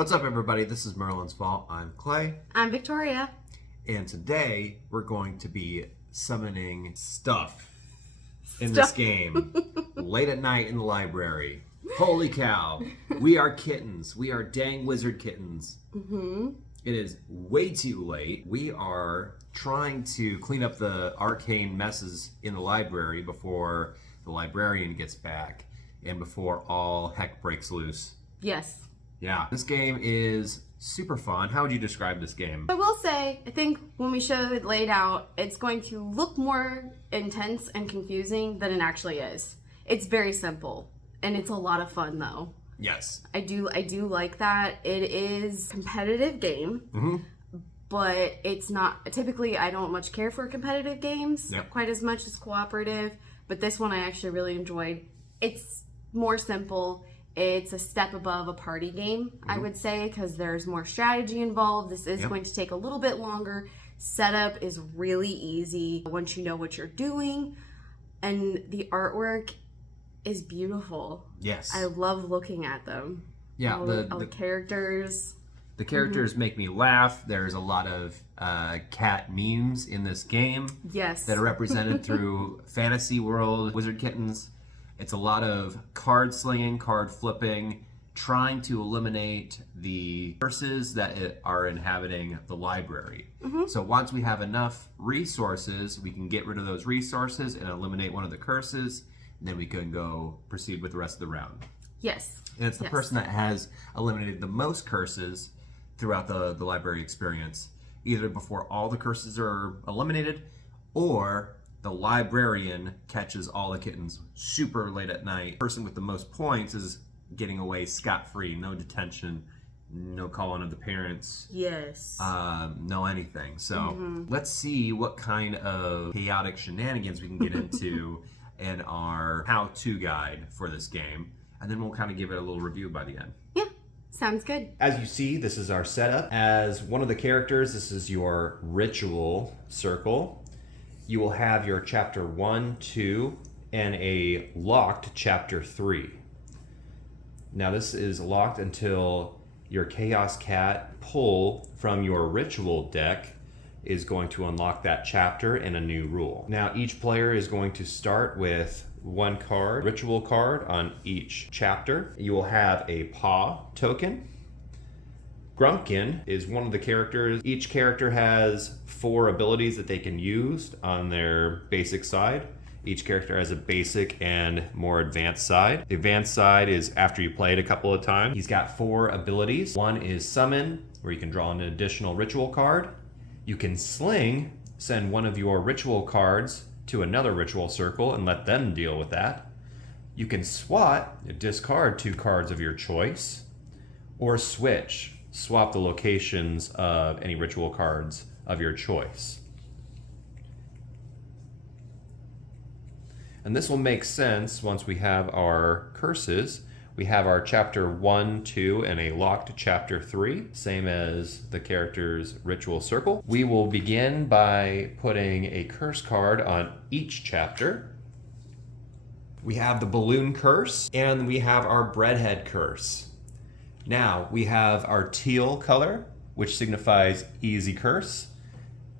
What's up, everybody? This is Merlin's Fault. I'm Clay. I'm Victoria. And today we're going to be summoning stuff in this game late at night in the library. Holy cow. We are kittens. We are dang wizard kittens. It is way too late. We are trying to clean up the arcane messes in the library before the librarian gets back and before all heck breaks loose. Yes. Yeah, this game is super fun. How would you describe this game? I will say, I think when we show it laid out, it's going to look more intense and confusing than it actually is. It's very simple, and it's a lot of fun, though. Yes. I do like that. It is a competitive game, but it's not... Typically, I don't much care for competitive games quite as much as cooperative, but this one I actually really enjoyed. It's more simple. It's a step above a party game, I would say, because there's more strategy involved. This is going to take a little bit longer. Setup is really easy once you know what you're doing. And the artwork is beautiful. Yes. I love looking at them. Yeah, all the characters. The characters make me laugh. There's a lot of cat memes in this game. Yes. That are represented through fantasy world wizard kittens. It's a lot of card slinging, card flipping, trying to eliminate the curses that are inhabiting the library. So once we have enough resources, we can get rid of those resources and eliminate one of the curses, and then we can go proceed with the rest of the round. Yes. And it's the person that has eliminated the most curses throughout the library experience, either before all the curses are eliminated, or the librarian catches all the kittens super late at night. The person with the most points is getting away scot-free. No detention, no calling of the parents. Yes. No anything. So let's see what kind of chaotic shenanigans we can get into in our how-to guide for this game. And then we'll kind of give it a little review by the end. Yeah, sounds good. As you see, this is our setup. As one of the characters, this is your ritual circle. You will have your chapter 1, 2, and a locked chapter 3. Now this is locked until your Chaos Cat pull from your ritual deck is going to unlock that chapter and a new rule. Now each player is going to start with one card, ritual card on each chapter. You will have a paw token. Grumpkin is one of the characters. Each character has 4 abilities that they can use on their basic side. Each character has a basic and more advanced side. The advanced side is after you play it a couple of times. He's got 4 abilities. One is summon, where you can draw an additional ritual card. You can sling, send one of your ritual cards to another ritual circle and let them deal with that. You can swat, discard 2 cards of your choice, or switch. Swap the locations of any ritual cards of your choice. And this will make sense once we have our curses. We have our chapter 1, 2, and a locked chapter 3, same as the character's ritual circle. We will begin by putting a curse card on each chapter. We have the balloon curse, and we have our breadhead curse. Now, we have our teal color, which signifies easy curse,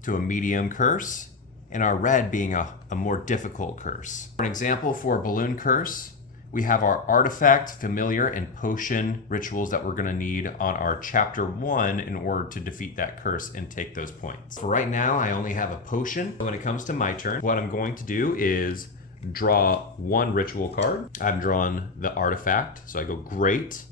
to a medium curse, and our red being a more difficult curse. For an example, for balloon curse, we have our artifact, familiar, and potion rituals that we're going to need on our chapter 1 in order to defeat that curse and take those points. For right now, I only have a potion. When it comes to my turn, what I'm going to do is draw 1 ritual card. I've drawn the artifact, so I go great.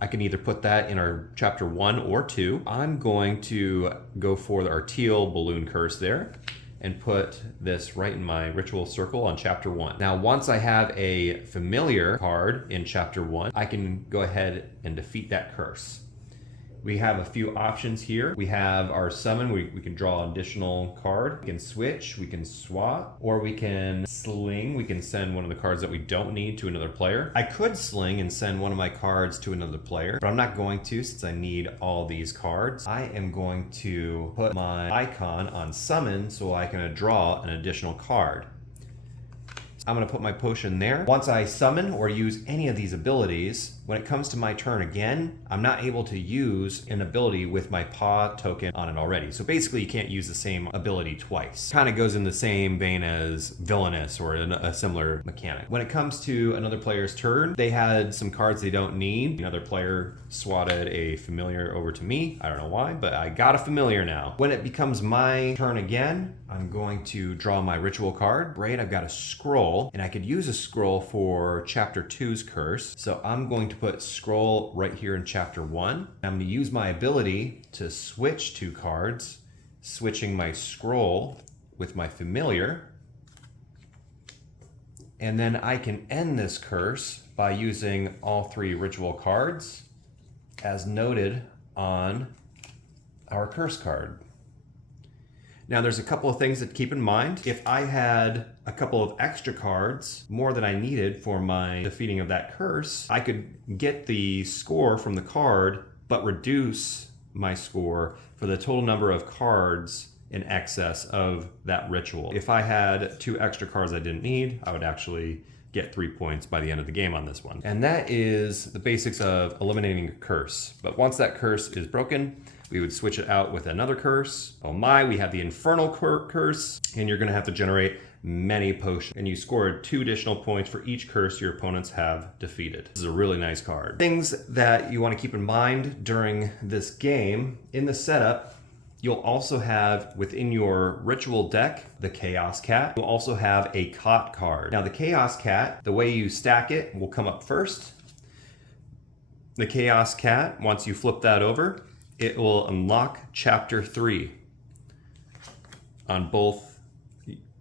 I can either put that in our chapter 1 or 2. I'm going to go for our teal balloon curse there and put this right in my ritual circle on chapter 1. Now, once I have a familiar card in chapter 1, I can go ahead and defeat that curse. We have a few options here. We have our summon. We can draw an additional card. We can switch, we can swap, or we can sling. We can send one of the cards that we don't need to another player. I could sling and send one of my cards to another player, but I'm not going to since I need all these cards. I am going to put my icon on summon so I can draw an additional card. I'm going to put my potion there. Once I summon or use any of these abilities, when it comes to my turn again, I'm not able to use an ability with my paw token on it already. So basically you can't use the same ability twice. Kind of goes in the same vein as Villainous or a similar mechanic. When it comes to another player's turn, they had some cards they don't need. Another player swatted a familiar over to me. I don't know why, but I got a familiar now. When it becomes my turn again, I'm going to draw my ritual card. Great, I've got a scroll, and I could use a scroll for Chapter 2's curse. So I'm going to put scroll right here in Chapter 1. I'm going to use my ability to switch 2 cards, switching my scroll with my familiar. And then I can end this curse by using all 3 ritual cards as noted on our curse card. Now there's a couple of things to keep in mind. If I had a couple of extra cards, more than I needed for my defeating of that curse, I could get the score from the card, but reduce my score for the total number of cards in excess of that ritual. If I had 2 extra cards I didn't need, I would actually get 3 points by the end of the game on this one. And that is the basics of eliminating a curse. But once that curse is broken, we would switch it out with another curse. Oh my, we have the Infernal Curse, and you're gonna have to generate many potions. And you scored 2 additional points for each curse your opponents have defeated. This is a really nice card. Things that you wanna keep in mind during this game, in the setup, you'll also have within your ritual deck, the Chaos Cat. You'll also have a Cot card. Now the Chaos Cat, the way you stack it will come up first. The Chaos Cat, once you flip that over, it will unlock Chapter 3 on both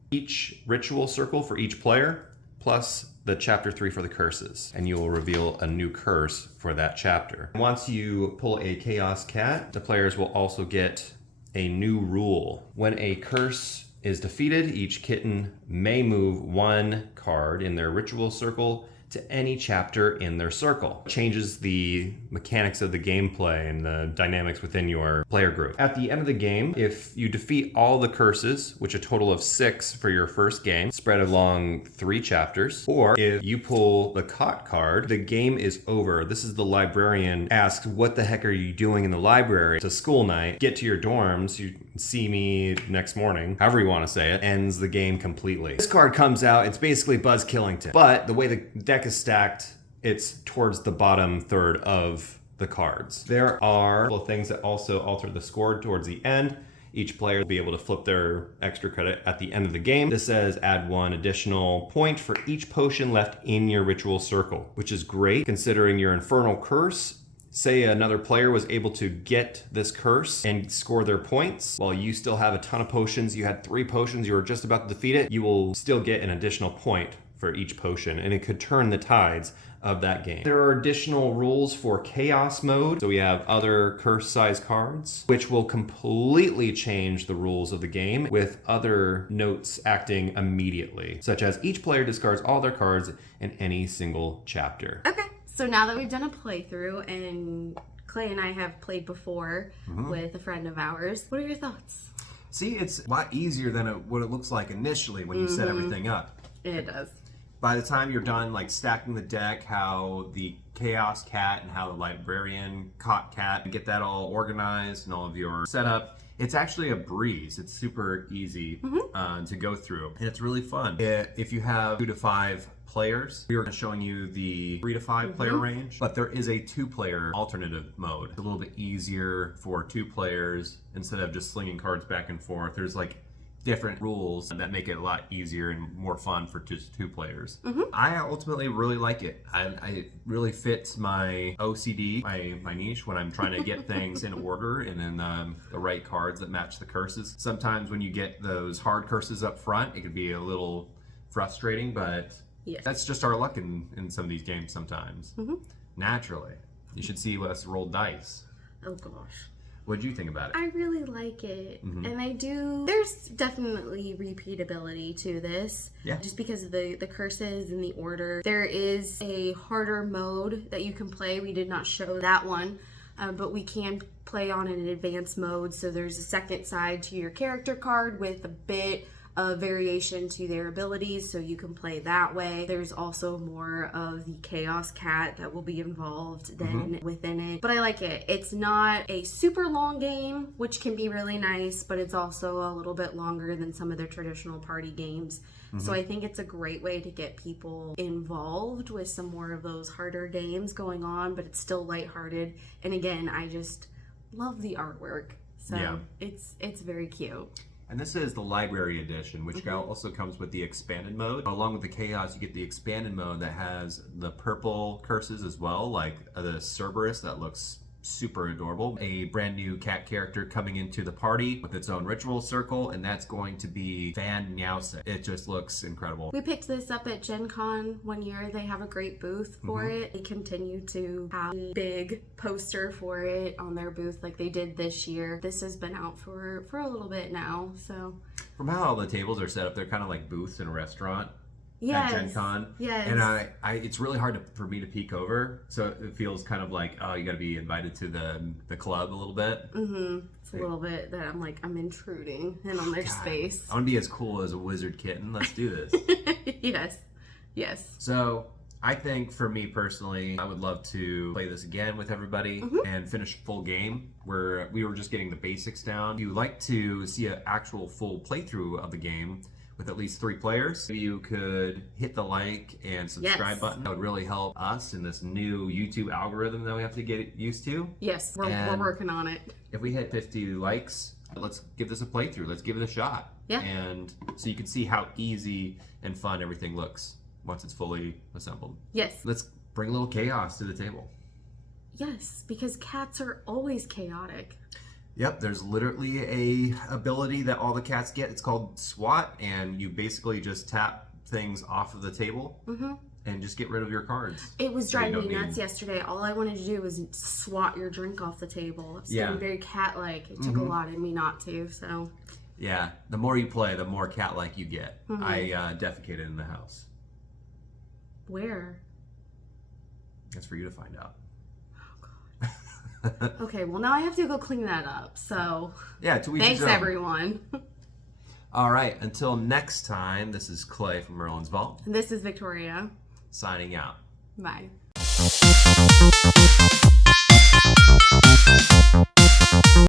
each ritual circle for each player, plus the Chapter 3 for the curses. And you will reveal a new curse for that chapter. Once you pull a Chaos Cat, the players will also get a new rule. When a curse is defeated, each kitten may move 1 card in their ritual circle to any chapter in their circle. It changes the mechanics of the gameplay and the dynamics within your player group. At the end of the game, if you defeat all the curses, which a total of 6 for your first game, spread along 3 chapters, or if you pull the Cot card, the game is over. This is the librarian asks, what the heck are you doing in the library? It's a school night. Get to your dorms, you see me next morning, however you want to say it, ends the game completely. This card comes out, it's basically Buzz Killington, but the way the deck is stacked, it's towards the bottom third of the cards. There are a couple of things that also alter the score towards the end. Each player will be able to flip their extra credit at the end of the game. This says add 1 additional point for each potion left in your ritual circle, which is great considering your Infernal Curse. Say another player was able to get this curse and score their points while you still have a ton of potions. You had 3 potions, you were just about to defeat it. You will still get an additional point for each potion, and it could turn the tides of that game. There are additional rules for Chaos Mode. So we have other curse size cards, which will completely change the rules of the game with other notes acting immediately, such as each player discards all their cards in any single chapter. Okay. So now that we've done a playthrough and Clay and I have played before with a friend of ours, what are your thoughts? See, it's a lot easier than what it looks like initially when you set everything up. It does. By the time you're done like stacking the deck, how the Chaos Cat and how the Librarian Cot Cat, get that all organized and all of your setup, it's actually a breeze. It's super easy to go through, and it's really fun. If you have 2 to 5 players, we were showing you the 3 to 5 player range, but there is a 2-player alternative mode. It's a little bit easier for 2 players instead of just slinging cards back and forth. There's like different rules that make it a lot easier and more fun for just 2 players. I ultimately really like it. It really fits my OCD, my niche, when I'm trying to get things in order and then the right cards that match the curses. Sometimes when you get those hard curses up front, it can be a little frustrating, but that's just our luck in some of these games sometimes. Naturally. You should see us roll dice. Oh gosh. What do you think about it? I really like it. And I do. There's definitely repeatability to this. Yeah. Just because of the curses and the order. There is a harder mode that you can play. We did not show that one. But we can play on an advanced mode. So there's a second side to your character card with a bit a variation to their abilities, so you can play that way. There's also more of the Chaos Cat that will be involved then within it. But I like it. It's not a super long game, which can be really nice, but it's also a little bit longer than some of their traditional party games. So I think it's a great way to get people involved with some more of those harder games going on, but it's still lighthearted. And again, I just love the artwork. So it's very cute. And this is the library edition, which also comes with the expanded mode. Along with the chaos, you get the expanded mode that has the purple curses as well, like the Cerberus that looks super adorable. A brand new cat character coming into the party with its own ritual circle, and that's going to be Van Meowset. It just looks incredible. We picked this up at Gen Con one year. They have a great booth for it. They continue to have a big poster for it on their booth like they did this year. This has been out for a little bit now, so. From how all the tables are set up, they're kind of like booths in a restaurant. Yes. At Gen Con. Yes. And I it's really hard for me to peek over, so it feels kind of like, oh, you got to be invited to the club a little bit. It's a little bit that I'm like, I'm intruding in on their space. I want to be as cool as a wizard kitten. Let's do this. Yes. So I think for me personally, I would love to play this again with everybody and finish a full game where we were just getting the basics down. If you like to see an actual full playthrough of the game with at least 3 players, you could hit the like and subscribe button. That would really help us in this new YouTube algorithm that we have to get used to. Yes, we're working on it. If we hit 50 likes, let's give this a playthrough. Let's give it a shot. Yeah. And so you can see how easy and fun everything looks once it's fully assembled. Yes. Let's bring a little chaos to the table. Yes, because cats are always chaotic. Yep, there's literally a ability that all the cats get. It's called SWAT, and you basically just tap things off of the table and just get rid of your cards. It was driving me nuts yesterday. All I wanted to do was swat your drink off the table. It's getting very cat-like. It took a lot in me not to, so. Yeah, the more you play, the more cat-like you get. I defecated in the house. Where? That's for you to find out. Okay, well now I have to go clean that up, so yeah, thanks everyone. All right, until next time, this is Clay from Merlin's Vault. This is Victoria. Signing out. Bye.